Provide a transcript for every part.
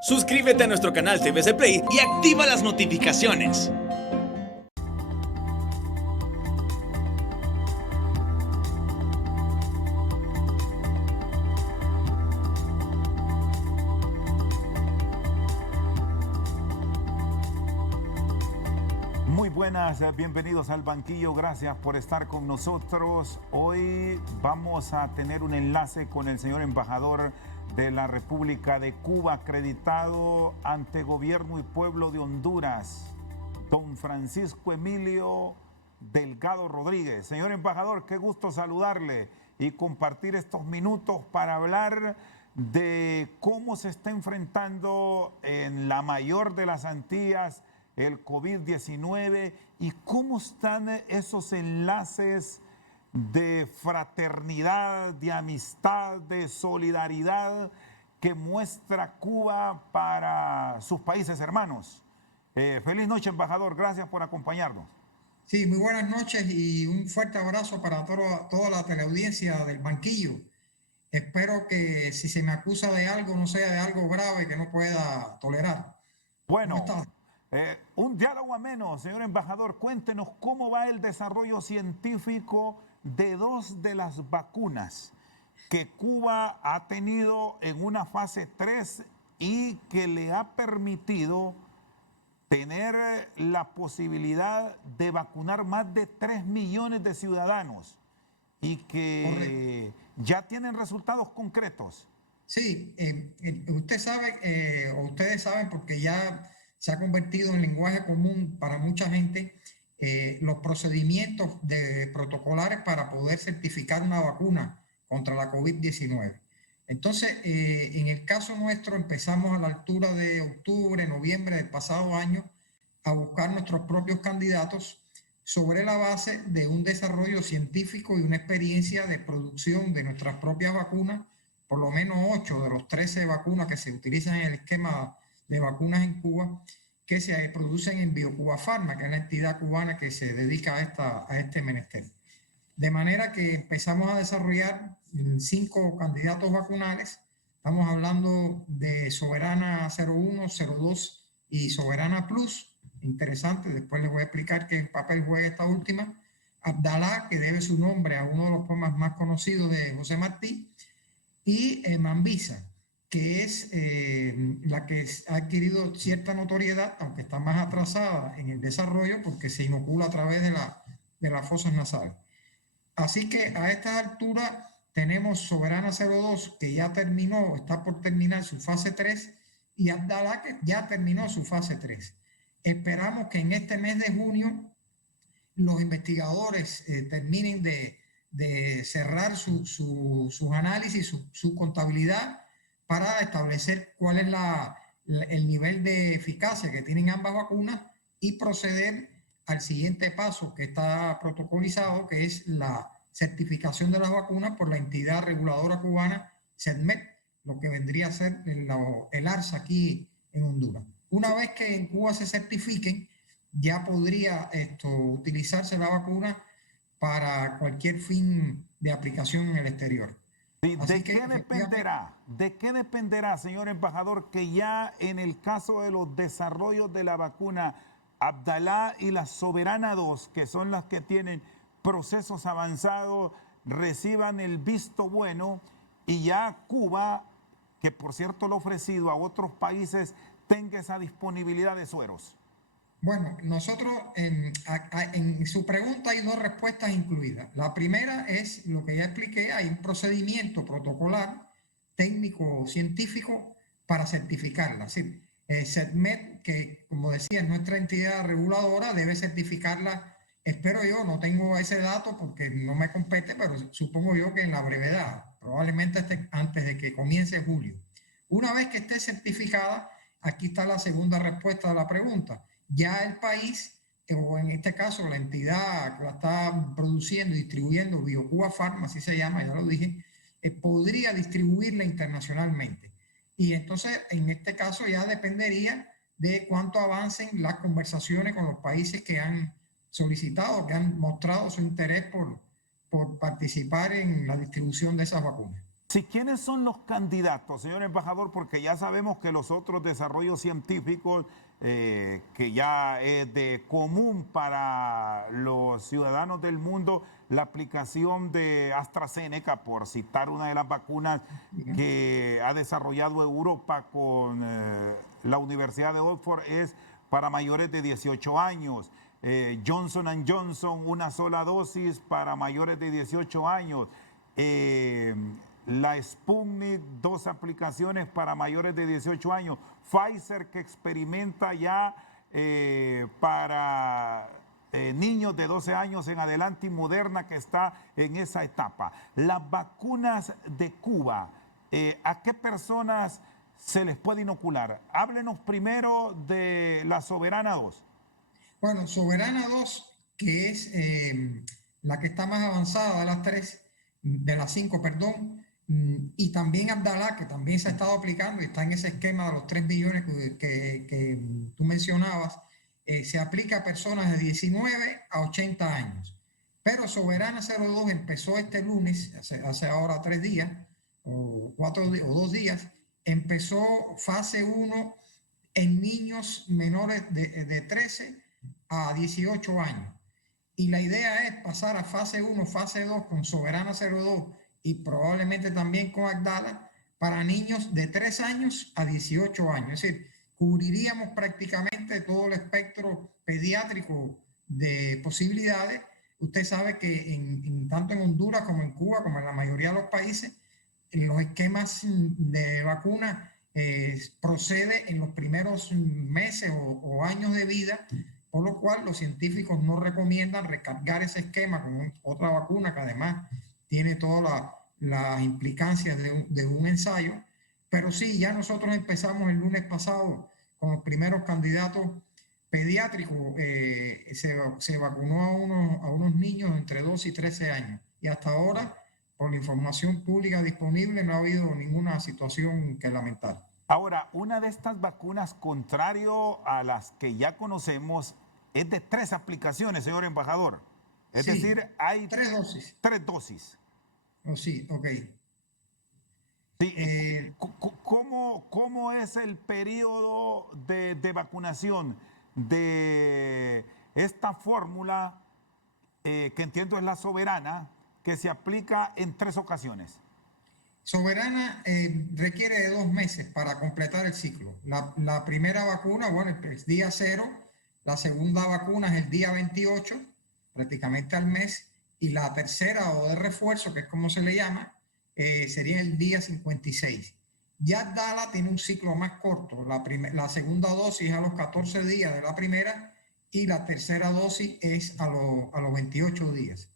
Suscríbete a nuestro canal TVC Play y activa las notificaciones. Muy buenas, bienvenidos al banquillo, gracias por estar con nosotros. Hoy vamos a tener un enlace con el señor embajador de la República de Cuba, acreditado ante Gobierno y Pueblo de Honduras, don Francisco Emilio Delgado Rodríguez. Señor embajador, qué gusto saludarle y compartir estos minutos para hablar de cómo se está enfrentando en la mayor de las Antillas el COVID-19 y cómo están esos enlaces de fraternidad, de amistad, de solidaridad que muestra Cuba para sus países hermanos. Feliz noche, embajador. Gracias por acompañarnos. Sí, muy buenas noches y un fuerte abrazo para toda la teleaudiencia del banquillo. Espero que si se me acusa de algo, no sea de algo grave que no pueda tolerar. Bueno, ¿Cómo está? un diálogo ameno, señor embajador. Cuéntenos cómo va el desarrollo científico de dos de las vacunas que Cuba ha tenido en una fase 3 y que le ha permitido tener la posibilidad de vacunar más de 3 millones de ciudadanos y que ya tienen resultados concretos. Sí, usted sabe, o ustedes saben, porque ya se ha convertido en lenguaje común para mucha gente, los procedimientos protocolares para poder certificar una vacuna contra la COVID-19. Entonces, en el caso nuestro, empezamos a la altura de octubre, noviembre del pasado año a buscar nuestros propios candidatos sobre la base de un desarrollo científico y una experiencia de producción de nuestras propias vacunas, por lo menos 8 de los 13 vacunas que se utilizan en el esquema de vacunas en Cuba, que se producen en BioCuba Pharma, que es la entidad cubana que se dedica a este menester. De manera que empezamos a desarrollar 5 candidatos vacunales. Estamos hablando de Soberana 01, 02 y Soberana Plus. Interesante, después les voy a explicar qué papel juega esta última. Abdalá, que debe su nombre a uno de los poemas más conocidos de José Martí, y Mambisa, que es la que ha adquirido cierta notoriedad, aunque está más atrasada en el desarrollo porque se inocula a través de las fosas nasales. Así que a esta altura tenemos Soberana 02, que ya terminó, está por terminar su fase 3, y Abdalá, que ya terminó su fase 3. Esperamos que en este mes de junio los investigadores terminen de cerrar sus análisis, su contabilidad, para establecer cuál es el nivel de eficacia que tienen ambas vacunas y proceder al siguiente paso que está protocolizado, que es la certificación de las vacunas por la entidad reguladora cubana CEDMED, lo que vendría a ser el ARSA aquí en Honduras. Una vez que en Cuba se certifiquen, ya podría utilizarse la vacuna para cualquier fin de aplicación en el exterior. ¿De qué dependerá, señor embajador, que ya en el caso de los desarrollos de la vacuna Abdalá y la Soberana 2, que son las que tienen procesos avanzados, reciban el visto bueno y ya Cuba, que por cierto lo ha ofrecido a otros países, tenga esa disponibilidad de sueros? Bueno, nosotros en su pregunta hay 2 respuestas incluidas. La primera es lo que ya expliqué, hay un procedimiento protocolar, técnico, científico para certificarla. Sí, CEDMED, que como decía es nuestra entidad reguladora, debe certificarla, espero yo, no tengo ese dato porque no me compete, pero supongo yo que en la brevedad, probablemente antes de que comience julio. Una vez que esté certificada, aquí está la segunda respuesta a la pregunta. Ya el país, o en este caso la entidad que la está produciendo y distribuyendo, BioCuba Pharma, así se llama, ya lo dije, podría distribuirla internacionalmente. Y entonces, en este caso ya dependería de cuánto avancen las conversaciones con los países que han solicitado, que han mostrado su interés por participar en la distribución de esas vacunas. Sí, ¿quiénes son los candidatos, señor embajador? Porque ya sabemos que los otros desarrollos científicos, que ya es de común para los ciudadanos del mundo, la aplicación de AstraZeneca, por citar una de las vacunas que ha desarrollado Europa con la Universidad de Oxford, es para mayores de 18 años. Johnson & Johnson, una sola dosis para mayores de 18 años. La Sputnik, 2 aplicaciones para mayores de 18 años. Pfizer, que experimenta ya para niños de 12 años en adelante, y Moderna, que está en esa etapa. Las vacunas de Cuba, ¿a qué personas se les puede inocular? Háblenos primero de la Soberana 2. Bueno, Soberana 2, que es la que está más avanzada de las 3, de las 5, perdón, y también Abdala, que también se ha estado aplicando y está en ese esquema de los 3 millones que tú mencionabas, se aplica a personas de 19 a 80 años. Pero Soberana 02 empezó este lunes, hace ahora 3 días, o 2 días, empezó fase 1 en niños menores de 13 a 18 años. Y la idea es pasar a fase 1, fase 2 con Soberana 02 y probablemente también con Abdala para niños de 3 años a 18 años. Es decir, cubriríamos prácticamente todo el espectro pediátrico de posibilidades. Usted sabe que tanto en Honduras como en Cuba, como en la mayoría de los países, los esquemas de vacuna procede en los primeros meses o años de vida, por lo cual los científicos no recomiendan recargar ese esquema con otra vacuna que además tiene todas las implicancias de un ensayo. Pero sí, ya nosotros empezamos el lunes pasado con los primeros candidatos pediátricos. Se vacunó a unos niños entre 12 y 13 años. Y hasta ahora, por la información pública disponible, no ha habido ninguna situación que lamentar. Ahora, una de estas vacunas, contrario a las que ya conocemos, es de 3 aplicaciones, señor embajador. Es decir, hay 3 dosis. 3 dosis. Oh, sí, ok. Sí, ¿cómo es el periodo de vacunación de esta fórmula, que entiendo es la Soberana, que se aplica en 3 ocasiones? Soberana requiere de 2 meses para completar el ciclo. La primera vacuna, bueno, es día 0. La segunda vacuna es el día 28, prácticamente al mes. Y la tercera, o de refuerzo, que es como se le llama, sería el día 56. Ya Abdala tiene un ciclo más corto. La segunda dosis es a los 14 días de la primera y la tercera dosis es a los 28 días.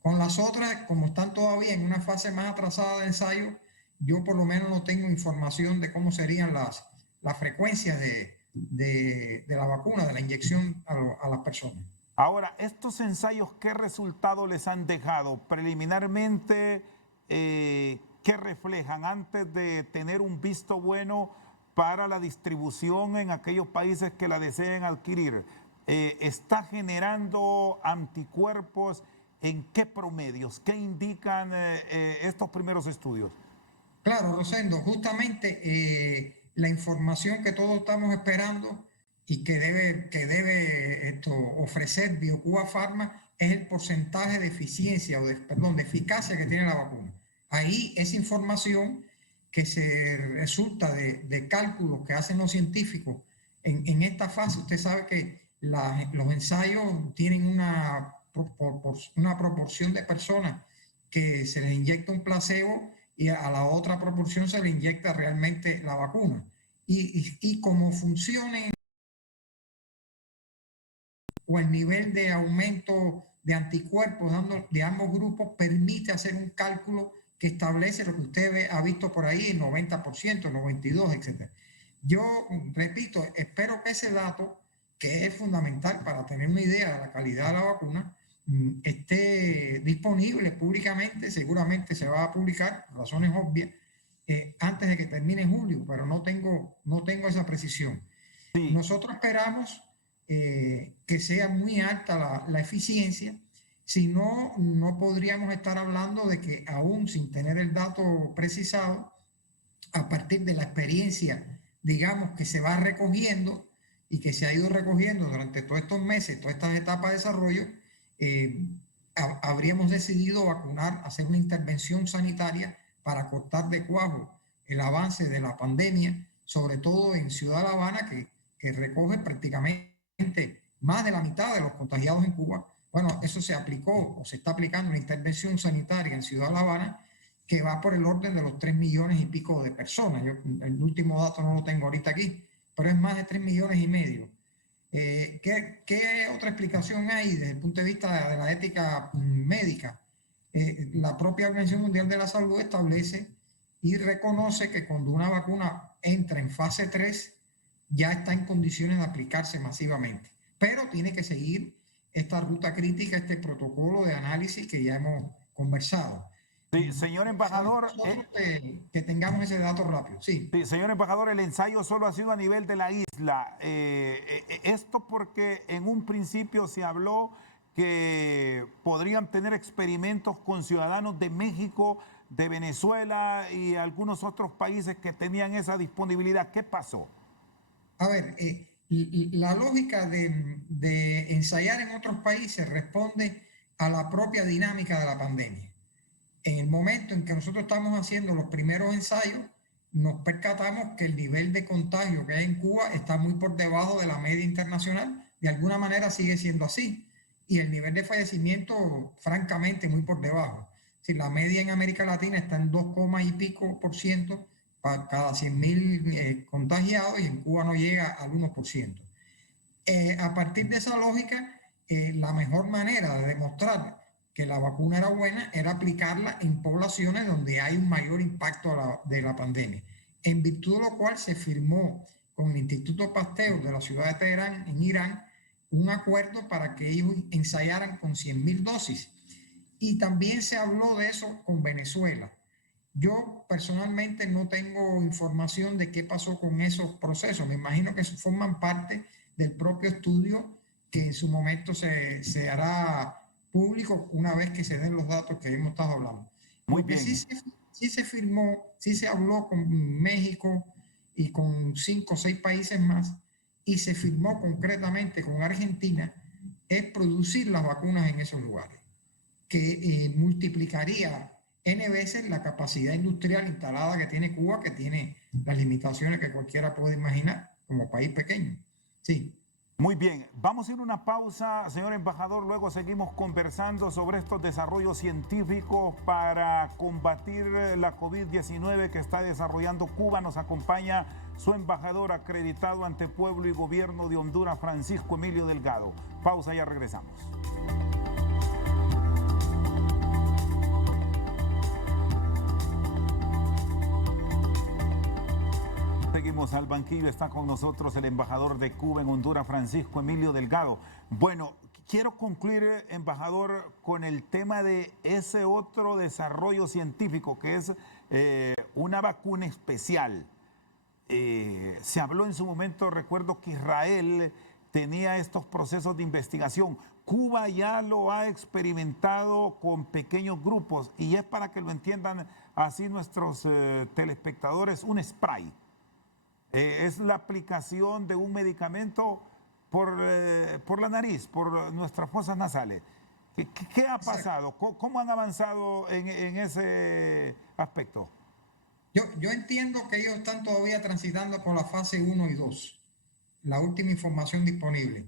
Con las otras, como están todavía en una fase más atrasada de ensayo, yo por lo menos no tengo información de cómo serían las frecuencias de la vacuna, de la inyección a las personas. Ahora, ¿estos ensayos qué resultado les han dejado? Preliminarmente, ¿qué reflejan antes de tener un visto bueno para la distribución en aquellos países que la deseen adquirir? ¿Está generando anticuerpos? ¿En qué promedios? ¿Qué indican estos primeros estudios? Claro, Rosendo, justamente la información que todos estamos esperando y que debe ofrecer BioCuba Pharma es el porcentaje de eficiencia, de eficacia que tiene la vacuna. Ahí esa información que se resulta de cálculos que hacen los científicos en esta fase. Usted sabe que los ensayos tienen una proporción de personas que se les inyecta un placebo y a la otra proporción se le inyecta realmente la vacuna. Y como funcione o el nivel de aumento de anticuerpos de ambos grupos permite hacer un cálculo que establece lo que usted ha visto por ahí, el 90%, el 92%, etc. Yo repito, espero que ese dato, que es fundamental para tener una idea de la calidad de la vacuna, esté disponible públicamente. Seguramente se va a publicar, por razones obvias, antes de que termine julio, pero no tengo esa precisión. Sí. Nosotros esperamos que sea muy alta la eficiencia. Si no, no podríamos estar hablando de que aún sin tener el dato precisado, a partir de la experiencia, digamos, que se va recogiendo y que se ha ido recogiendo durante todos estos meses, todas estas etapas de desarrollo, habríamos decidido vacunar, hacer una intervención sanitaria para cortar de cuajo el avance de la pandemia, sobre todo en Ciudad La Habana, que recoge prácticamente más de la mitad de los contagiados en Cuba. Bueno, eso se aplicó o se está aplicando una intervención sanitaria en Ciudad La Habana que va por el orden de los 3 millones y pico de personas. Yo el último dato no lo tengo ahorita aquí, pero es más de 3 millones y medio. ¿Qué otra explicación hay desde el punto de vista de la ética médica? La propia Organización Mundial de la Salud establece y reconoce que cuando una vacuna entra en fase 3, ya está en condiciones de aplicarse masivamente, pero tiene que seguir esta ruta crítica, este protocolo de análisis que ya hemos conversado. Sí, señor embajador. Que tengamos ese dato rápido, sí. Sí, señor embajador, el ensayo solo ha sido a nivel de la isla. Esto porque en un principio se habló que podrían tener experimentos con ciudadanos de México, de Venezuela y algunos otros países que tenían esa disponibilidad. ¿Qué pasó? A ver, la lógica de ensayar en otros países responde a la propia dinámica de la pandemia. En el momento en que nosotros estamos haciendo los primeros ensayos, nos percatamos que el nivel de contagio que hay en Cuba está muy por debajo de la media internacional. De alguna manera sigue siendo así. Y el nivel de fallecimiento, francamente, muy por debajo. Si la media en América Latina está en 2, y pico por ciento para cada 100.000 contagiados, y en Cuba no llega al 1%. A partir de esa lógica, la mejor manera de demostrar que la vacuna era buena era aplicarla en poblaciones donde hay un mayor impacto de la pandemia. En virtud de lo cual se firmó con el Instituto Pasteur de la ciudad de Teherán, en Irán, un acuerdo para que ellos ensayaran con 100.000 dosis. Y también se habló de eso con Venezuela. Yo personalmente no tengo información de qué pasó con esos procesos. Me imagino que forman parte del propio estudio que en su momento se hará público una vez que se den los datos que hemos estado hablando. Muy Porque bien. sí se firmó, sí se habló con México y con 5 o 6 países más, y se firmó concretamente con Argentina, es producir las vacunas en esos lugares, que multiplicaría N veces la capacidad industrial instalada que tiene Cuba, que tiene las limitaciones que cualquiera puede imaginar como país pequeño. Sí. Muy bien, vamos a ir a una pausa, señor embajador, luego seguimos conversando sobre estos desarrollos científicos para combatir la COVID-19 que está desarrollando Cuba. Nos acompaña su embajador acreditado ante pueblo y gobierno de Honduras, Francisco Emilio Delgado. Pausa, ya regresamos. Seguimos al banquillo, está con nosotros el embajador de Cuba en Honduras, Francisco Emilio Delgado. Bueno, quiero concluir, embajador, con el tema de ese otro desarrollo científico que es una vacuna especial. Se habló en su momento, recuerdo que Israel tenía estos procesos de investigación. Cuba ya lo ha experimentado con pequeños grupos y es para que lo entiendan así nuestros telespectadores, un spray. Es la aplicación de un medicamento por la nariz, por nuestras fosas nasales. ¿Qué ha pasado? ¿Cómo han avanzado en ese aspecto? Yo entiendo que ellos están todavía transitando por la fase 1 y 2, la última información disponible.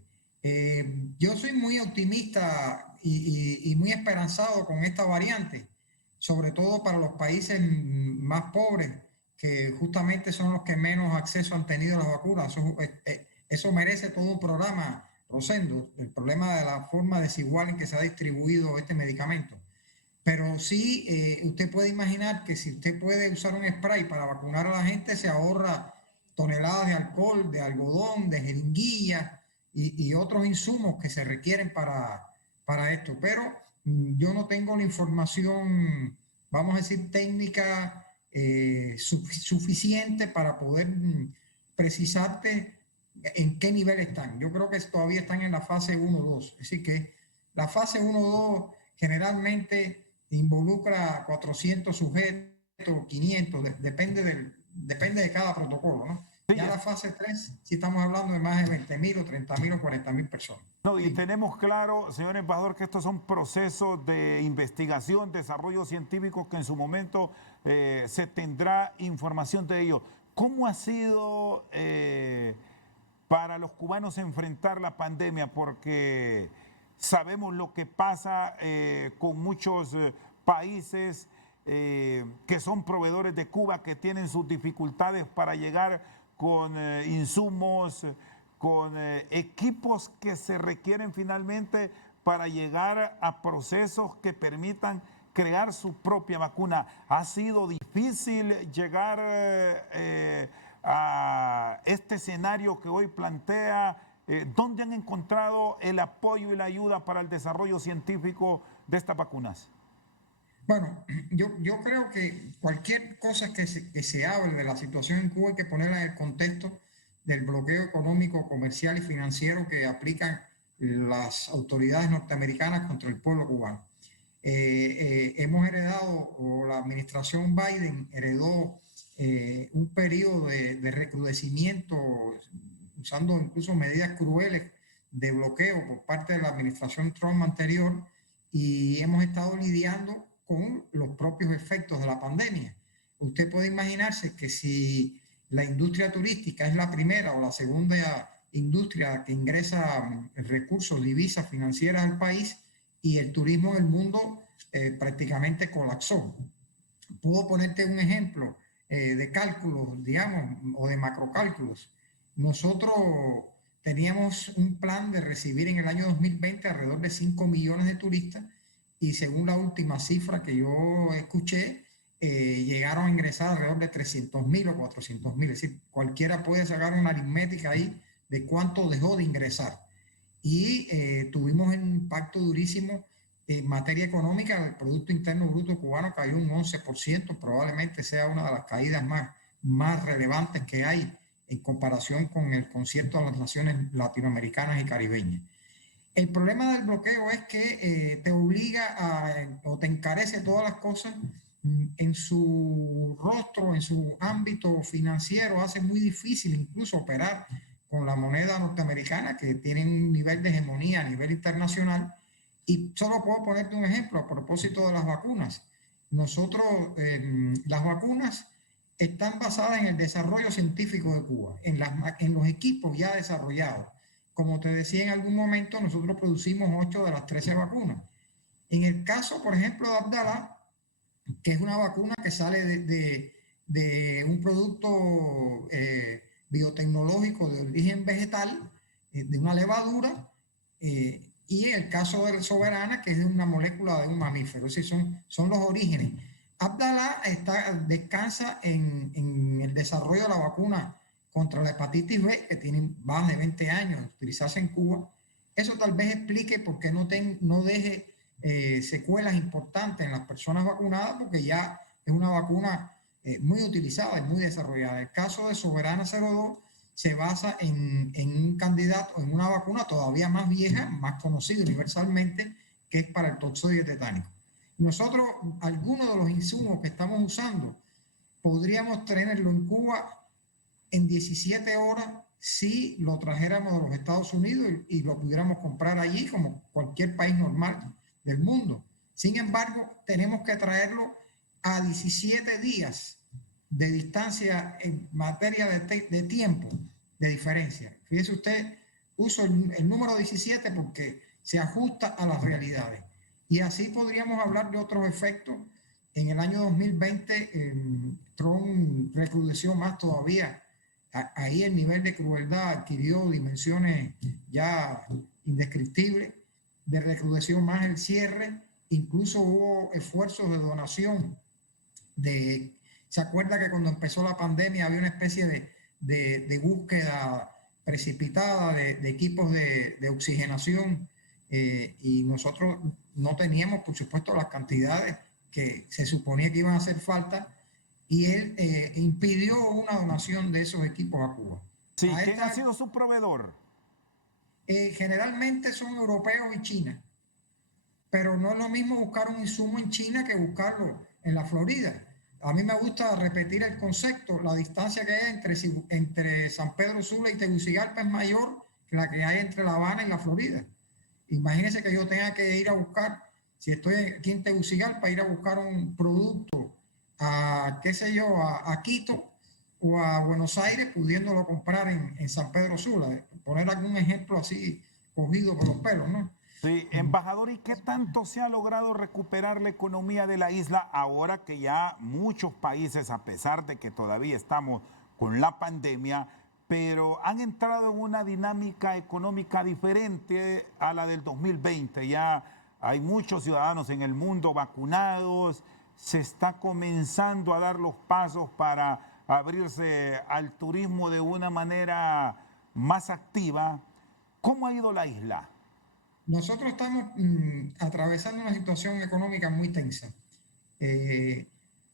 Yo soy muy optimista y muy esperanzado con esta variante, sobre todo para los países más pobres, que justamente son los que menos acceso han tenido a las vacunas. Eso merece todo un programa, Rosendo, el problema de la forma desigual en que se ha distribuido este medicamento. Pero sí, usted puede imaginar que si usted puede usar un spray para vacunar a la gente, se ahorra toneladas de alcohol, de algodón, de jeringuillas y otros insumos que se requieren para esto. Pero yo no tengo la información, vamos a decir, técnica suficiente para poder precisarte en qué nivel están. Yo creo que todavía están en la fase 1 o 2. Así que La fase 1-2 generalmente involucra a 400 sujetos, 500, depende de cada protocolo, ¿no? Sí, Ya la fase 3, si estamos hablando de más de 20.000 o 30.000 o 40.000 personas. no, y Sí. tenemos claro, señor embajador, que estos son procesos de investigación, desarrollo científico, que en su momento se tendrá información de ello. ¿Cómo ha sido para los cubanos enfrentar la pandemia? Porque sabemos lo que pasa con muchos países que son proveedores de Cuba, que tienen sus dificultades para llegar con insumos, con equipos que se requieren finalmente para llegar a procesos que permitan crear su propia vacuna. ¿Ha sido difícil llegar a este escenario que hoy plantea? ¿Dónde han encontrado el apoyo y la ayuda para el desarrollo científico de estas vacunas? Bueno, yo creo que cualquier cosa que se hable de la situación en Cuba hay que ponerla en el contexto del bloqueo económico, comercial y financiero que aplican las autoridades norteamericanas contra el pueblo cubano. Hemos heredado, o la administración Biden heredó un periodo de recrudecimiento, usando incluso medidas crueles de bloqueo por parte de la administración Trump anterior, y hemos estado lidiando con los propios efectos de la pandemia. Usted puede imaginarse que si la industria turística es la primera o la segunda industria que ingresa recursos, divisas financieras al país, y el turismo en el mundo prácticamente colapsó. Puedo ponerte un ejemplo de cálculos, digamos, o de macrocálculos. Nosotros teníamos un plan de recibir en el año 2020 alrededor de 5 millones de turistas, y según la última cifra que yo escuché, llegaron a ingresar alrededor de 300.000 o 400.000. Es decir, cualquiera puede sacar una aritmética ahí de cuánto dejó de ingresar. Y tuvimos un impacto durísimo en materia económica. El Producto Interno Bruto cubano cayó un 11%, probablemente sea una de las caídas más relevantes que hay en comparación con el concierto de las naciones latinoamericanas y caribeñas. El problema del bloqueo es que te obliga o te encarece todas las cosas en su rostro, en su ámbito financiero, hace muy difícil incluso operar con la moneda norteamericana, que tiene un nivel de hegemonía a nivel internacional. Y solo puedo ponerte un ejemplo a propósito de las vacunas. Nosotros, las vacunas están basadas en el desarrollo científico de Cuba, en los equipos ya desarrollados. Como te decía en algún momento, nosotros producimos 8 de las 13 vacunas. En el caso, por ejemplo, de Abdala, que es una vacuna que sale de un producto biotecnológico de origen vegetal, de una levadura, y en el caso de Soberana, que es de una molécula de un mamífero. Es decir, son los orígenes. Abdala descansa en el desarrollo de la vacuna contra la hepatitis B, que tiene más de 20 años de utilizarse en Cuba. Eso tal vez explique por qué no deje secuelas importantes en las personas vacunadas, porque ya es una vacuna muy utilizada y muy desarrollada. El caso de Soberana 02 se basa en un candidato, en una vacuna todavía más vieja, más conocida universalmente, que es para el toxoide tetánico. Nosotros, algunos de los insumos que estamos usando, podríamos tenerlo en Cuba en 17 horas si lo trajéramos de los Estados Unidos y lo pudiéramos comprar allí como cualquier país normal del mundo. Sin embargo, tenemos que traerlo a 17 días de distancia en materia de tiempo de diferencia. Fíjese usted, uso el número 17 porque se ajusta a las realidades. Y así podríamos hablar de otros efectos. En el año 2020, Trump recrudeció más todavía. Ahí el nivel de crueldad adquirió dimensiones ya indescriptibles, de recrudeció más el cierre, incluso hubo esfuerzos de donación. ¿Se acuerda que cuando empezó la pandemia había una especie de búsqueda precipitada de equipos de oxigenación? Y nosotros no teníamos, por supuesto, las cantidades que se suponía que iban a hacer falta, y él impidió una donación de esos equipos a Cuba. Sí, ¿quién ha sido su proveedor? Generalmente son europeos y China. pero no es lo mismo buscar un insumo en China que buscarlo en la Florida. A mí me gusta repetir el concepto, la distancia que hay entre San Pedro Sula y Tegucigalpa es mayor que la que hay entre La Habana y la Florida. Imagínense que yo tenga que ir a buscar, si estoy aquí en Tegucigalpa, ir a buscar un producto a, qué sé yo, a Quito o a Buenos Aires, pudiéndolo comprar en San Pedro Sula. Poner algún ejemplo así, cogido por los pelos, ¿no? Sí, embajador, ¿y qué tanto se ha logrado recuperar la economía de la isla ahora que ya muchos países, a pesar de que todavía estamos con la pandemia, pero han entrado en una dinámica económica diferente a la del 2020? Ya hay muchos ciudadanos en el mundo vacunados, se está comenzando a dar los pasos para abrirse al turismo de una manera más activa. ¿Cómo ha ido la isla? Nosotros estamos atravesando una situación económica muy tensa,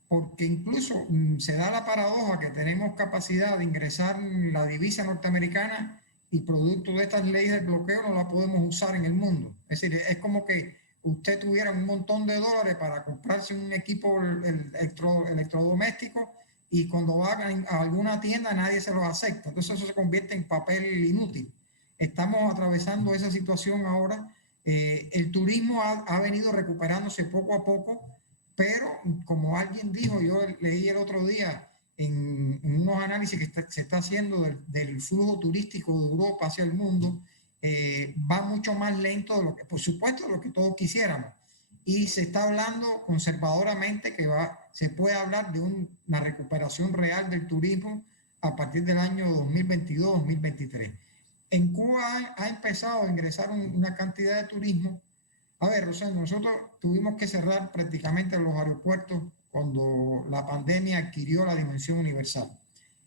porque incluso se da la paradoja que tenemos capacidad de ingresar la divisa norteamericana y producto de estas leyes de bloqueo no la podemos usar en el mundo. Es decir, es como que usted tuviera un montón de dólares para comprarse un equipo electrodoméstico y cuando va a alguna tienda nadie se lo acepta. Entonces eso se convierte en papel inútil. Estamos atravesando esa situación ahora. El turismo ha venido recuperándose poco a poco, pero como alguien dijo, yo leí el otro día en unos análisis que se está haciendo del flujo turístico de Europa hacia el mundo, va mucho más lento de lo que, por supuesto, de lo que todos quisiéramos. Y se está hablando conservadoramente que se puede hablar de una recuperación real del turismo a partir del año 2022-2023. En Cuba ha empezado a ingresar una cantidad de turismo. A ver, Rosendo, nosotros tuvimos que cerrar prácticamente los aeropuertos cuando la pandemia adquirió la dimensión universal.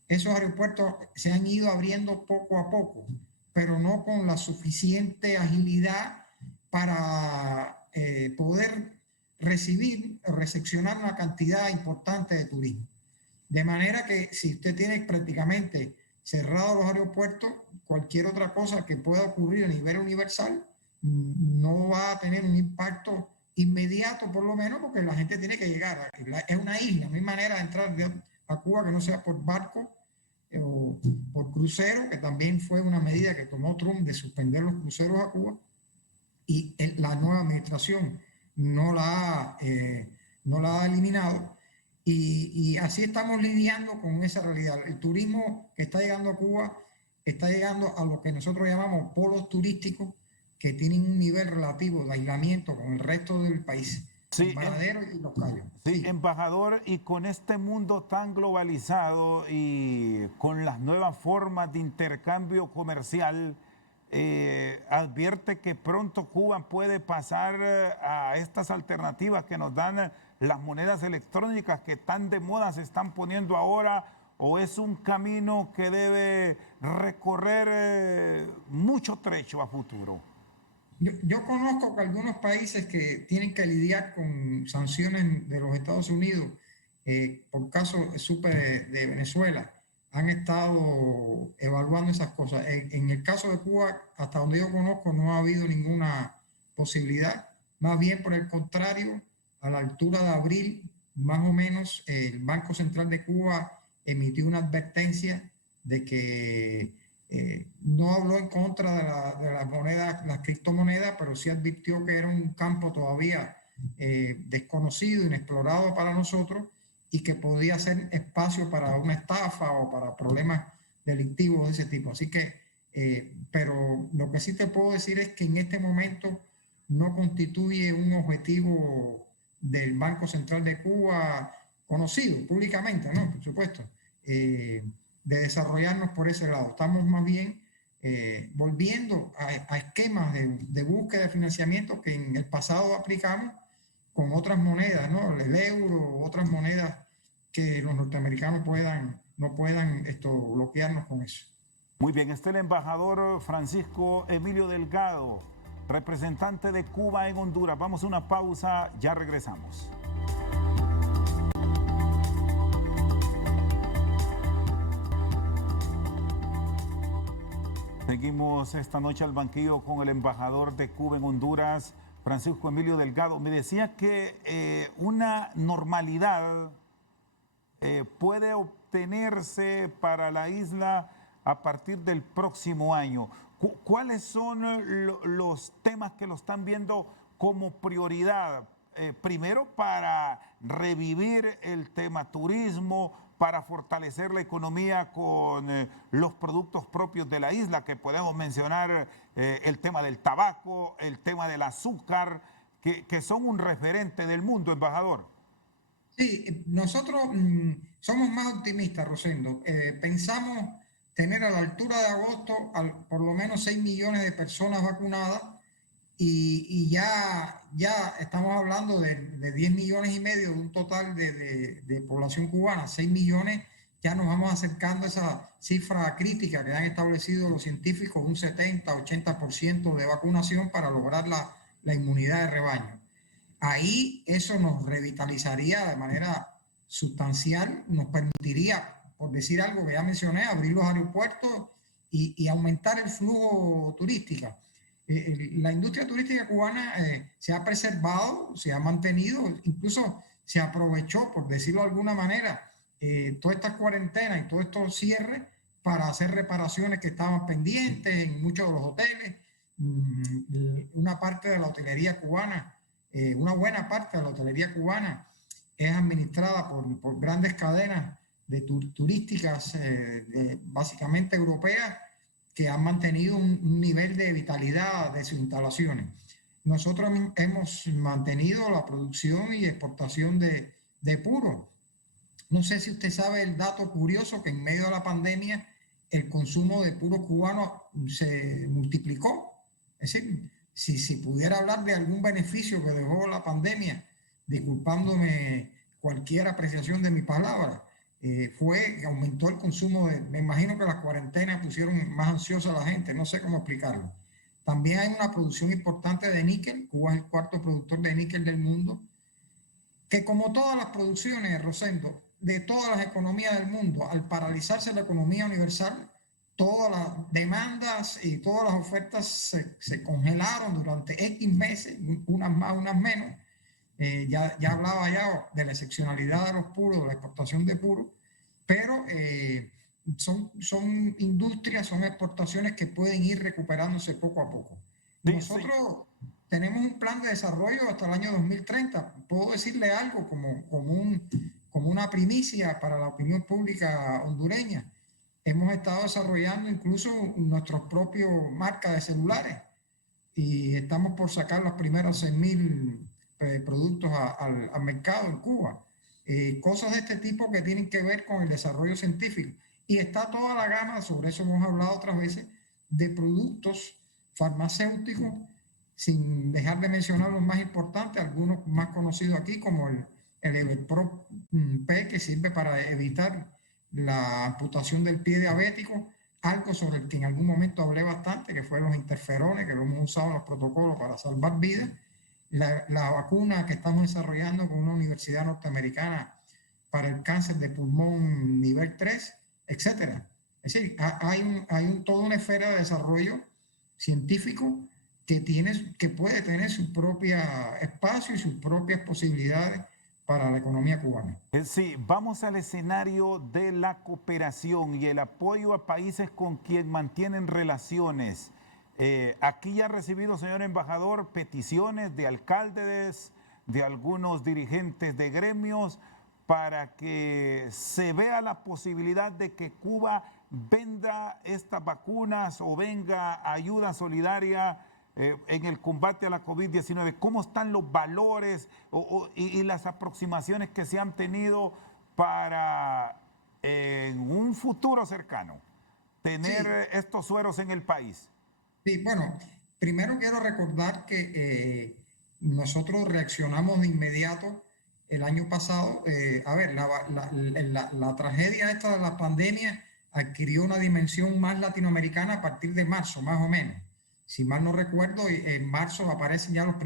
Esos aeropuertos se han ido abriendo poco a poco, pero no con la suficiente agilidad para poder recibir o recepcionar una cantidad importante de turismo. De manera que si usted tiene prácticamente cerrados los aeropuertos, cualquier otra cosa que pueda ocurrir a nivel universal no va a tener un impacto inmediato, por lo menos, porque la gente tiene que llegar. Es una isla, no hay manera de entrar a Cuba que no sea por barco o por crucero, que también fue una medida que tomó Trump de suspender los cruceros a Cuba, y la nueva administración no la ha eliminado. Y así estamos lidiando con esa realidad. El turismo que está llegando a Cuba está llegando a lo que nosotros llamamos polos turísticos, que tienen un nivel relativo de aislamiento con el resto del país. Sí, Varadero y Los Cayos. Sí, embajador, y con este mundo tan globalizado y con las nuevas formas de intercambio comercial, advierte que pronto Cuba puede pasar a estas alternativas que nos dan las monedas electrónicas que tan de moda se están poniendo ahora, o es un camino que debe recorrer mucho trecho a futuro? Yo conozco que algunos países que tienen que lidiar con sanciones de los Estados Unidos, por caso supe de Venezuela, han estado evaluando esas cosas. En el caso de Cuba, hasta donde yo conozco, no ha habido ninguna posibilidad. Más bien, por el contrario, a la altura de abril, más o menos, el Banco Central de Cuba emitió una advertencia de que no habló en contra de las monedas, las criptomonedas, pero sí advirtió que era un campo todavía desconocido, inexplorado para nosotros, y que podía ser espacio para una estafa o para problemas delictivos de ese tipo. Así que, pero lo que sí te puedo decir es que en este momento no constituye un objetivo del Banco Central de Cuba conocido públicamente, ¿no? Por supuesto, de desarrollarnos por ese lado. Estamos más bien volviendo a esquemas de búsqueda de financiamiento que en el pasado aplicamos con otras monedas, ¿no? El euro, otras monedas que los norteamericanos no puedan bloquearnos con eso. Muy bien, está el embajador Francisco Emilio Delgado, representante de Cuba en Honduras. Vamos a una pausa, ya regresamos. Seguimos esta noche al banquillo con el embajador de Cuba en Honduras, Francisco Emilio Delgado, me decía que una normalidad puede obtenerse para la isla a partir del próximo año. ¿Cuáles son los temas que lo están viendo como prioridad? Primero, para revivir el tema turismo, para fortalecer la economía con los productos propios de la isla, que podemos mencionar el tema del tabaco, el tema del azúcar, que son un referente del mundo, embajador. Sí, nosotros somos más optimistas, Rosendo. Pensamos tener a la altura de agosto por lo menos 6 millones de personas vacunadas y ya estamos hablando de 10 millones y medio de un total de población cubana. 6 millones, ya nos vamos acercando a esa cifra crítica que han establecido los científicos, un 70-80% de vacunación para lograr la inmunidad de rebaño. Ahí eso nos revitalizaría de manera sustancial, nos permitiría, por decir algo que ya mencioné, abrir los aeropuertos y aumentar el flujo turístico. La industria turística cubana se ha preservado, se ha mantenido, incluso se aprovechó, por decirlo de alguna manera, todas estas cuarentenas y todos estos cierres para hacer reparaciones que estaban pendientes en muchos de los hoteles. Una parte de la hotelería cubana, una buena parte de la hotelería cubana es administrada por grandes cadenas turísticas, básicamente europeas, que han mantenido un nivel de vitalidad de sus instalaciones. Nosotros hemos mantenido la producción y exportación de puro. No sé si usted sabe el dato curioso que en medio de la pandemia el consumo de puro cubano se multiplicó. Es decir, si pudiera hablar de algún beneficio que dejó la pandemia, disculpándome cualquier apreciación de mi palabra, fue que aumentó el consumo me imagino que las cuarentenas pusieron más ansiosa a la gente, no sé cómo explicarlo. También hay una producción importante de níquel. Cuba es el cuarto productor de níquel del mundo, que como todas las producciones, Rosendo, de todas las economías del mundo, al paralizarse la economía universal, todas las demandas y todas las ofertas se congelaron durante X meses, unas más, unas menos. Ya hablaba ya de la excepcionalidad de los puros, de la exportación de puros, pero son industrias, son exportaciones que pueden ir recuperándose poco a poco. Nosotros tenemos un plan de desarrollo hasta el año 2030. Puedo decirle algo como una primicia para la opinión pública hondureña. Hemos estado desarrollando incluso nuestros propios marcas de celulares y estamos por sacar los primeros 6.000 productos al mercado en Cuba. Cosas de este tipo que tienen que ver con el desarrollo científico. Y está toda la gama, sobre eso hemos hablado otras veces, de productos farmacéuticos, sin dejar de mencionar los más importantes, algunos más conocidos aquí, como el Everpro P, que sirve para evitar la amputación del pie diabético, algo sobre el que en algún momento hablé bastante, que fueron los interferones, que lo hemos usado en los protocolos para salvar vidas. La vacuna que estamos desarrollando con una universidad norteamericana para el cáncer de pulmón nivel 3, etcétera. Es decir, hay toda una esfera de desarrollo científico que puede tener su propio espacio y sus propias posibilidades para la economía cubana. Sí, vamos al escenario de la cooperación y el apoyo a países con quien mantienen relaciones. Aquí ya ha recibido, señor embajador, peticiones de alcaldes, de algunos dirigentes de gremios, para que se vea la posibilidad de que Cuba venda estas vacunas o venga ayuda solidaria en el combate a la COVID-19. ¿Cómo están los valores y las aproximaciones que se han tenido para en un futuro cercano tener estos sueros en el país? Sí, bueno, primero quiero recordar que nosotros reaccionamos de inmediato el año pasado. A ver, la tragedia esta de la pandemia adquirió una dimensión más latinoamericana a partir de marzo, más o menos. Si mal no recuerdo, en marzo aparecen ya las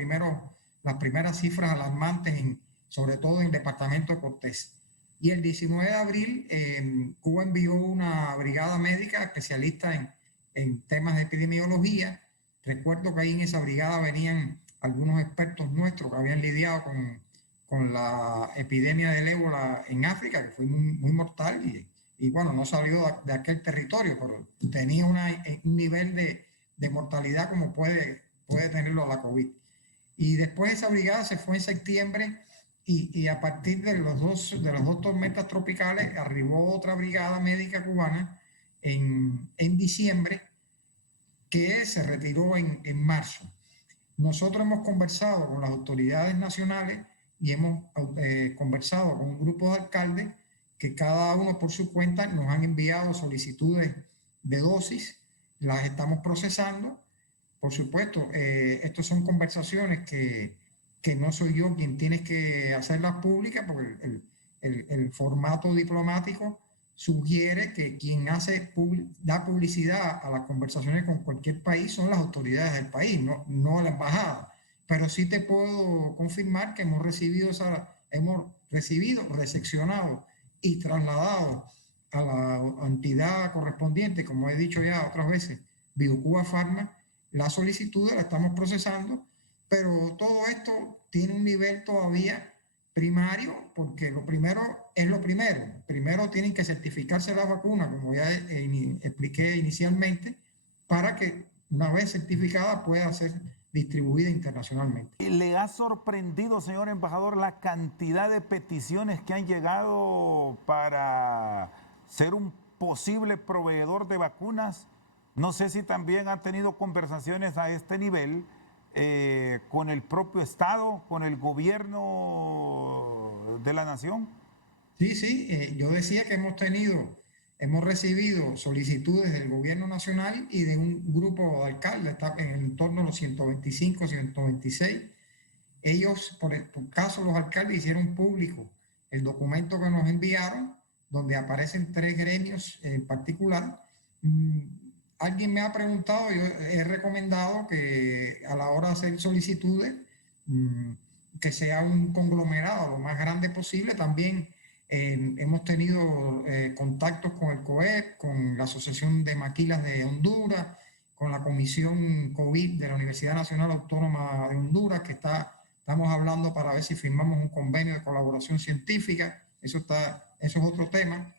primeras cifras alarmantes, sobre todo en el departamento de Cortés. Y el 19 de abril, Cuba envió una brigada médica especialista en temas de epidemiología. Recuerdo que ahí en esa brigada venían algunos expertos nuestros que habían lidiado con la epidemia del ébola en África, que fue muy mortal y bueno, no salió de aquel territorio, pero tenía un nivel de mortalidad como puede tenerlo la COVID. Y después esa brigada se fue en septiembre y a partir de las dos tormentas tropicales arribó otra brigada médica cubana en diciembre, que se retiró en marzo. Nosotros hemos conversado con las autoridades nacionales y hemos conversado con un grupo de alcaldes que cada uno por su cuenta nos han enviado solicitudes de dosis, las estamos procesando. Por supuesto, estas son conversaciones que no soy yo quien tiene que hacerlas públicas, porque el formato diplomático sugiere que quien da publicidad a las conversaciones con cualquier país son las autoridades del país, no la embajada. Pero sí te puedo confirmar que hemos recibido, recepcionado y trasladado a la entidad correspondiente, como he dicho ya otras veces, BioCuba Pharma, la solicitud la estamos procesando, pero todo esto tiene un nivel todavía primario, porque lo primero es lo primero. Primero tienen que certificarse las vacunas, como ya expliqué inicialmente, para que una vez certificada pueda ser distribuida internacionalmente. ¿Le ha sorprendido, señor embajador, la cantidad de peticiones que han llegado para ser un posible proveedor de vacunas? No sé si también han tenido conversaciones a este nivel con el propio Estado, con el gobierno de la nación. Sí, yo decía que hemos recibido solicitudes del gobierno nacional y de un grupo de alcaldes, está en torno a los 125, 126. Ellos, por caso, los alcaldes hicieron público el documento que nos enviaron, donde aparecen 3 gremios en particular. Alguien me ha preguntado, yo he recomendado que a la hora de hacer solicitudes, que sea un conglomerado lo más grande posible. También hemos tenido contactos con el COEP, con la Asociación de Maquilas de Honduras, con la Comisión COVID de la Universidad Nacional Autónoma de Honduras, que estamos hablando para ver si firmamos un convenio de colaboración científica. Eso es otro tema.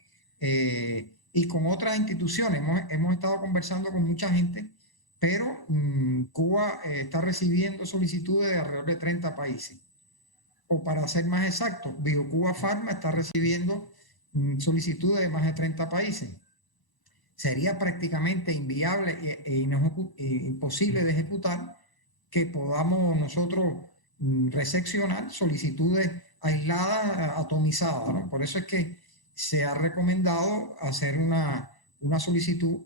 Y con otras instituciones. Hemos estado conversando con mucha gente, pero Cuba está recibiendo solicitudes de alrededor de 30 países. O para ser más exacto, BioCuba Pharma está recibiendo solicitudes de más de 30 países. Sería prácticamente inviable e imposible de ejecutar que podamos nosotros recepcionar solicitudes aisladas, atomizadas, ¿no? Por eso es que se ha recomendado hacer una solicitud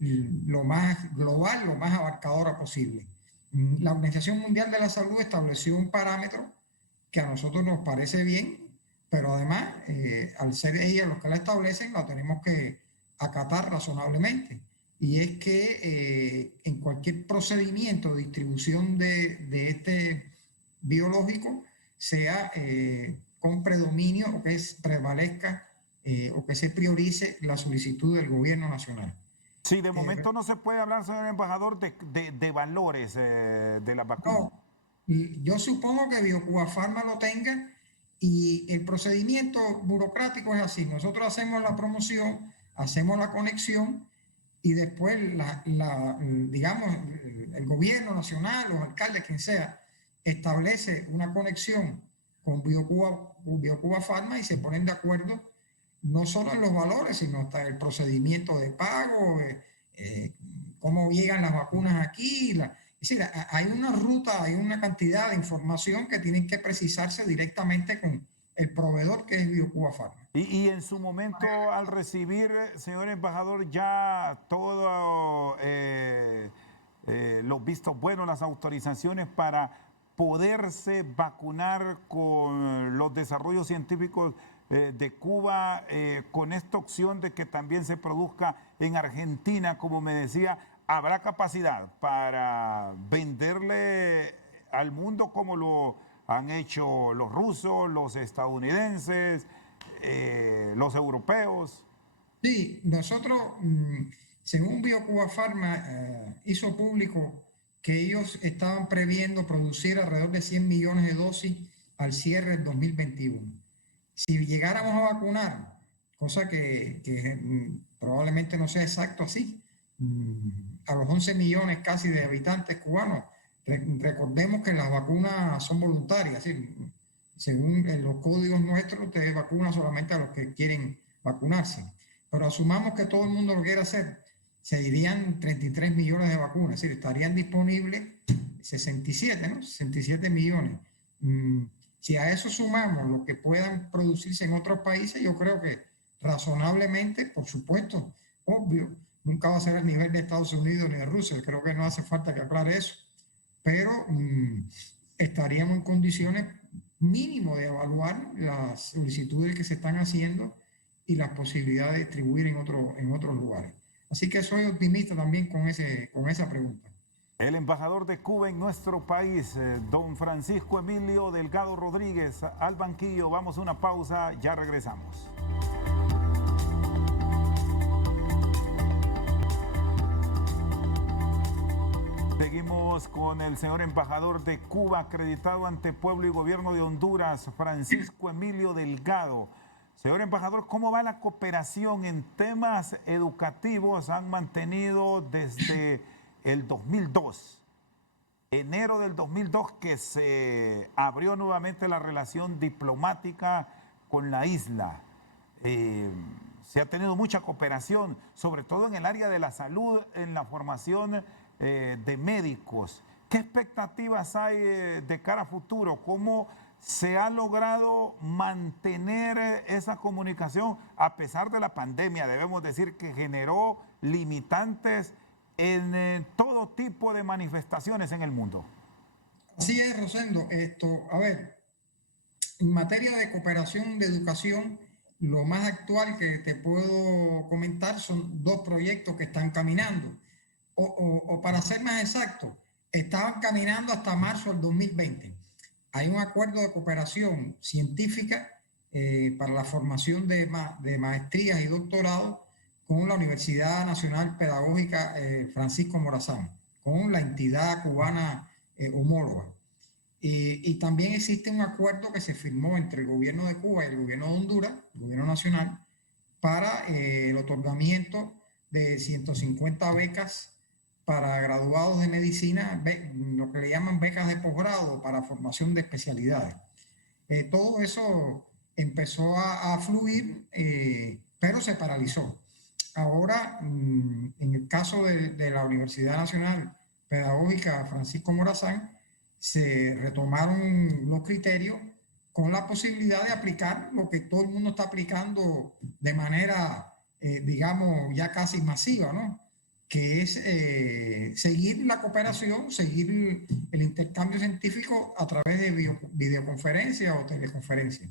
lo más global, lo más abarcadora posible. La Organización Mundial de la Salud estableció un parámetro que a nosotros nos parece bien, pero además, al ser ellas los que la establecen, la tenemos que acatar razonablemente. Y es que en cualquier procedimiento de distribución de este biológico sea con predominio o que prevalezca o que se priorice la solicitud del gobierno nacional. Sí, de momento no se puede hablar, señor embajador, de valores de la vacuna. No, yo supongo que BioCuba Pharma lo tenga y el procedimiento burocrático es así. Nosotros hacemos la promoción, hacemos la conexión y después, digamos, el gobierno nacional, los alcaldes, quien sea, establece una conexión con BioCuba Pharma y se ponen de acuerdo no solo en los valores, sino hasta el procedimiento de pago, cómo llegan las vacunas aquí. Es decir, hay una ruta, hay una cantidad de información que tienen que precisarse directamente con el proveedor que es BioCuba Pharma. Y en su momento, al recibir, señor embajador, ya todo los vistos buenos, las autorizaciones para poderse vacunar con los desarrollos científicos de Cuba, con esta opción de que también se produzca en Argentina, como me decía, ¿habrá capacidad para venderle al mundo como lo han hecho los rusos, los estadounidenses, los europeos? Sí, nosotros, según BioCuba Pharma, hizo público que ellos estaban previendo producir alrededor de 100 millones de dosis al cierre del 2021. Si llegáramos a vacunar, cosa que probablemente no sea exacto así, a los 11 millones casi de habitantes cubanos, recordemos que las vacunas son voluntarias, ¿sí? Según los códigos nuestros, ustedes vacunan solamente a los que quieren vacunarse. Pero asumamos que todo el mundo lo quiere hacer, se irían 33 millones de vacunas, es decir, estarían disponibles 67, ¿no? 67 millones. Si a eso sumamos lo que puedan producirse en otros países, yo creo que razonablemente, por supuesto, obvio, nunca va a ser al nivel de Estados Unidos ni de Rusia, creo que no hace falta que aclare eso, pero estaríamos en condiciones mínimo de evaluar las solicitudes que se están haciendo y las posibilidades de distribuir en otros lugares. Así que soy optimista también con esa pregunta. El embajador de Cuba en nuestro país, don Francisco Emilio Delgado Rodríguez, al banquillo. Vamos a una pausa, ya regresamos. Seguimos con el señor embajador de Cuba, acreditado ante pueblo y gobierno de Honduras, Francisco Emilio Delgado. Señor embajador, ¿cómo va la cooperación en temas educativos? Han mantenido desde el 2002, enero del 2002, que se abrió nuevamente la relación diplomática con la isla. Se ha tenido mucha cooperación, sobre todo en el área de la salud, en la formación de médicos. ¿Qué expectativas hay de cara a futuro? ¿Cómo se ha logrado mantener esa comunicación a pesar de la pandemia? Debemos decir que generó limitantes en todo tipo de manifestaciones en el mundo. Así es, Rosendo. A ver, en materia de cooperación de educación, lo más actual que te puedo comentar son dos proyectos que están caminando. O para ser más exacto, estaban caminando hasta marzo del 2020. Hay un acuerdo de cooperación científica para la formación de maestrías y doctorados con la Universidad Nacional Pedagógica Francisco Morazán, con la entidad cubana homóloga. Y también existe un acuerdo que se firmó entre el gobierno de Cuba y el gobierno de Honduras, el gobierno nacional, para el otorgamiento de 150 becas para graduados de medicina, lo que le llaman becas de posgrado para formación de especialidades. Todo eso empezó a fluir, pero se paralizó. Ahora, en el caso de la Universidad Nacional Pedagógica Francisco Morazán, se retomaron los criterios con la posibilidad de aplicar lo que todo el mundo está aplicando de manera, digamos, ya casi masiva, ¿no? Que es seguir la cooperación, seguir el intercambio científico a través de videoconferencia o teleconferencia,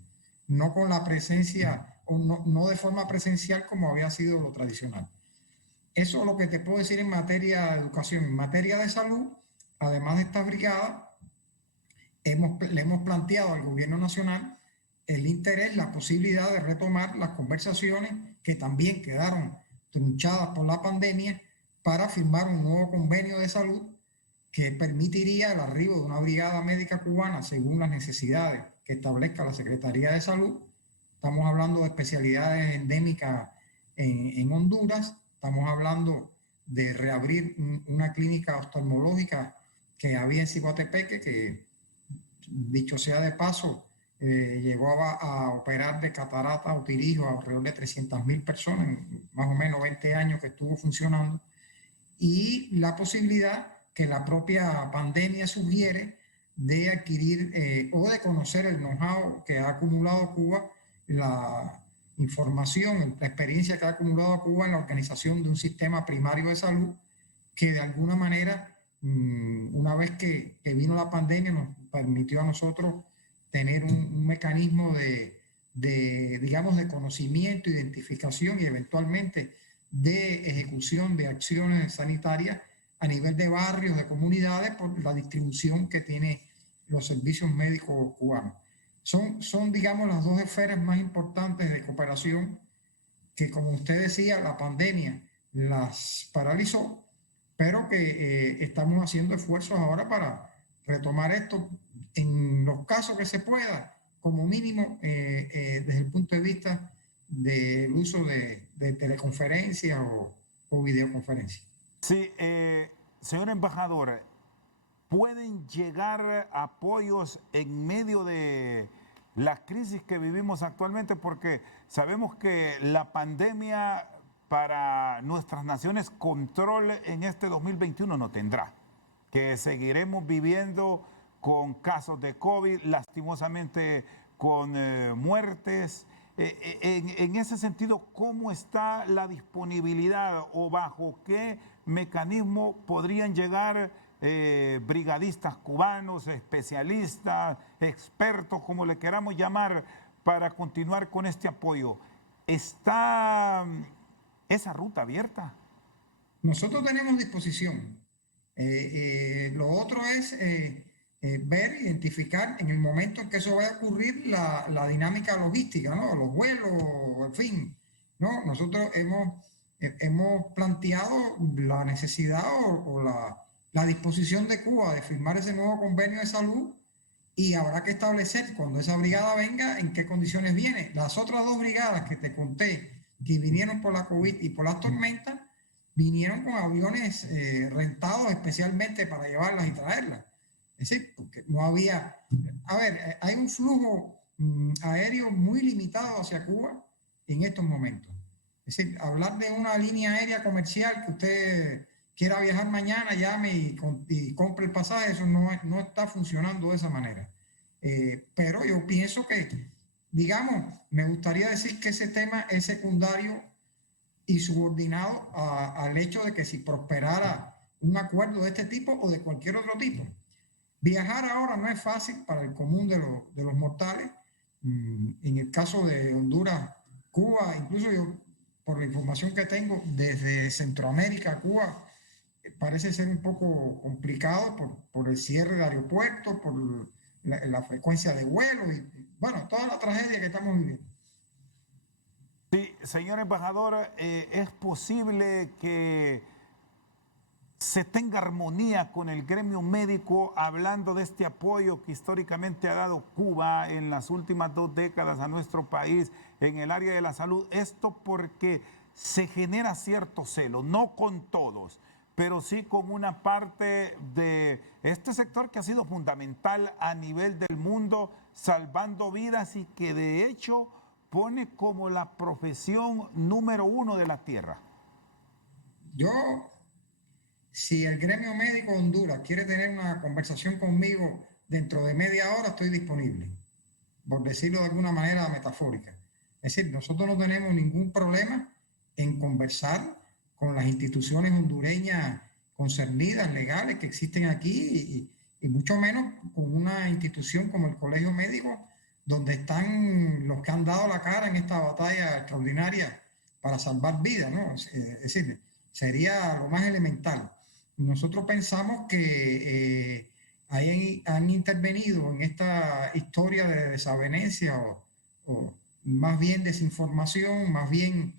no con la presencia o no de forma presencial como había sido lo tradicional. Eso es lo que te puedo decir en materia de educación. En materia de salud, además de esta brigada, le hemos planteado al gobierno nacional el interés, la posibilidad de retomar las conversaciones que también quedaron trunchadas por la pandemia para firmar un nuevo convenio de salud que permitiría el arribo de una brigada médica cubana según las necesidades que establezca la Secretaría de Salud. Estamos hablando de especialidades endémicas en Honduras, estamos hablando de reabrir una clínica oftalmológica que había en Ciguatepeque, que dicho sea de paso, llegó a operar de catarata o tirijo a alrededor de 300.000 personas en más o menos 20 años que estuvo funcionando, y la posibilidad que la propia pandemia sugiere de adquirir o de conocer el know-how que ha acumulado Cuba, la información, la experiencia que ha acumulado Cuba en la organización de un sistema primario de salud que de alguna manera, una vez que vino la pandemia, nos permitió a nosotros tener un mecanismo digamos, de conocimiento, identificación y eventualmente de ejecución de acciones sanitarias a nivel de barrios, de comunidades, por la distribución que tiene los servicios médicos cubanos. Son, digamos, las dos esferas más importantes de cooperación que, como usted decía, la pandemia las paralizó, pero que estamos haciendo esfuerzos ahora para retomar esto en los casos que se pueda, como mínimo desde el punto de vista del uso de teleconferencias o videoconferencias. Sí, señor embajador, ¿pueden llegar apoyos en medio de la crisis que vivimos actualmente? Porque sabemos que la pandemia para nuestras naciones control en este 2021 no tendrá, que seguiremos viviendo con casos de COVID, lastimosamente con muertes. En ese sentido, ¿cómo está la disponibilidad o bajo qué mecanismo podrían llegar brigadistas cubanos, especialistas, expertos, como le queramos llamar, para continuar con este apoyo? ¿Está esa ruta abierta? Nosotros tenemos disposición. Lo otro es ver, identificar en el momento en que eso vaya a ocurrir la dinámica logística, ¿no? Los vuelos, en fin, ¿no? Nosotros hemos planteado la necesidad o la disposición de Cuba de firmar ese nuevo convenio de salud y habrá que establecer cuando esa brigada venga en qué condiciones viene. Las otras dos brigadas que te conté, que vinieron por la COVID y por las tormentas, vinieron con aviones rentados especialmente para llevarlas y traerlas. Es decir, porque no había... A ver, hay un flujo aéreo muy limitado hacia Cuba en estos momentos. Es decir, hablar de una línea aérea comercial que usted quiera viajar mañana, llame y compre el pasaje, eso no está funcionando de esa manera. Pero yo pienso que, digamos, me gustaría decir que ese tema es secundario y subordinado al hecho de que si prosperara un acuerdo de este tipo o de cualquier otro tipo. Viajar ahora no es fácil para el común de los mortales. En el caso de Honduras, Cuba, incluso yo, por la información que tengo, desde Centroamérica a Cuba, parece ser un poco complicado por el cierre de aeropuertos, por la frecuencia de vuelos y, bueno, toda la tragedia que estamos viviendo. Sí, señor embajador, ¿es posible que se tenga armonía con el gremio médico hablando de este apoyo que históricamente ha dado Cuba en las últimas 2 décadas a nuestro país en el área de la salud? Esto porque se genera cierto celo, no con todos, pero sí con una parte de este sector que ha sido fundamental a nivel del mundo, salvando vidas y que de hecho pone como la profesión número 1 de la tierra. Si el gremio médico de Honduras quiere tener una conversación conmigo dentro de media hora, estoy disponible, por decirlo de alguna manera metafórica. Es decir, nosotros no tenemos ningún problema en conversar con las instituciones hondureñas concernidas, legales, que existen aquí, y mucho menos con una institución como el Colegio Médico, donde están los que han dado la cara en esta batalla extraordinaria para salvar vidas, ¿no? Es decir, sería lo más elemental. Nosotros pensamos que han intervenido en esta historia de desavenencia o más bien desinformación, más bien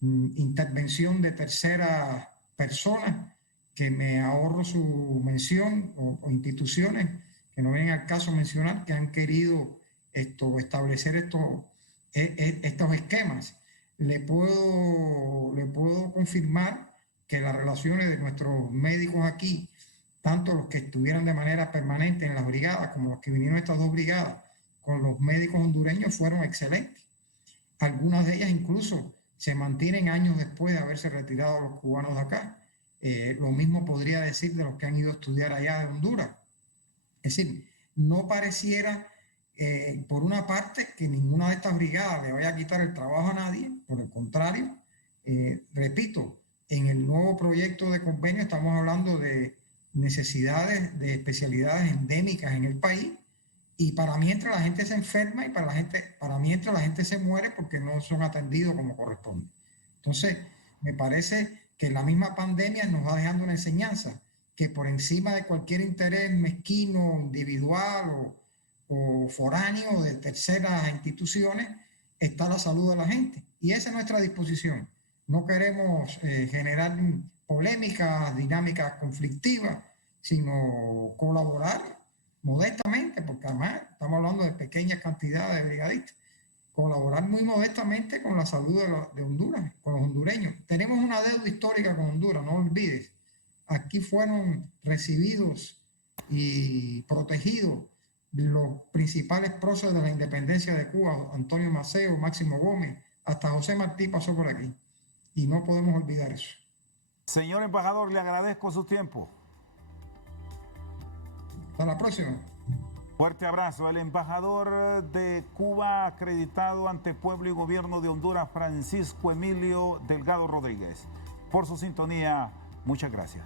intervención de terceras personas, que me ahorro su mención, o instituciones que no vienen al caso mencionar, que han querido establecer estos esquemas. Le puedo confirmar que las relaciones de nuestros médicos aquí, tanto los que estuvieran de manera permanente en las brigadas como los que vinieron a estas 2 brigadas, con los médicos hondureños fueron excelentes. Algunas de ellas incluso se mantienen años después de haberse retirado los cubanos de acá. Lo mismo podría decir de los que han ido a estudiar allá de Honduras. Es decir, no pareciera, por una parte, que ninguna de estas brigadas le vaya a quitar el trabajo a nadie. Por el contrario, repito, en el nuevo proyecto de convenio estamos hablando de necesidades de especialidades endémicas en el país, y para mientras la gente se enferma y para mientras la gente se muere porque no son atendidos como corresponde. Entonces, me parece que la misma pandemia nos va dejando una enseñanza, que por encima de cualquier interés mezquino, individual o foráneo de terceras instituciones, está la salud de la gente. Y esa es nuestra disposición. No queremos generar polémicas, dinámicas conflictivas, sino colaborar modestamente, porque además estamos hablando de pequeñas cantidades de brigadistas, colaborar muy modestamente con la salud de Honduras, con los hondureños. Tenemos una deuda histórica con Honduras, no olvides. Aquí fueron recibidos y protegidos los principales próceres de la independencia de Cuba, Antonio Maceo, Máximo Gómez, hasta José Martí pasó por aquí. Y no podemos olvidar eso. Señor embajador, le agradezco su tiempo. Hasta la próxima. Fuerte abrazo al embajador de Cuba acreditado ante pueblo y gobierno de Honduras, Francisco Emilio Delgado Rodríguez. Por su sintonía, muchas gracias.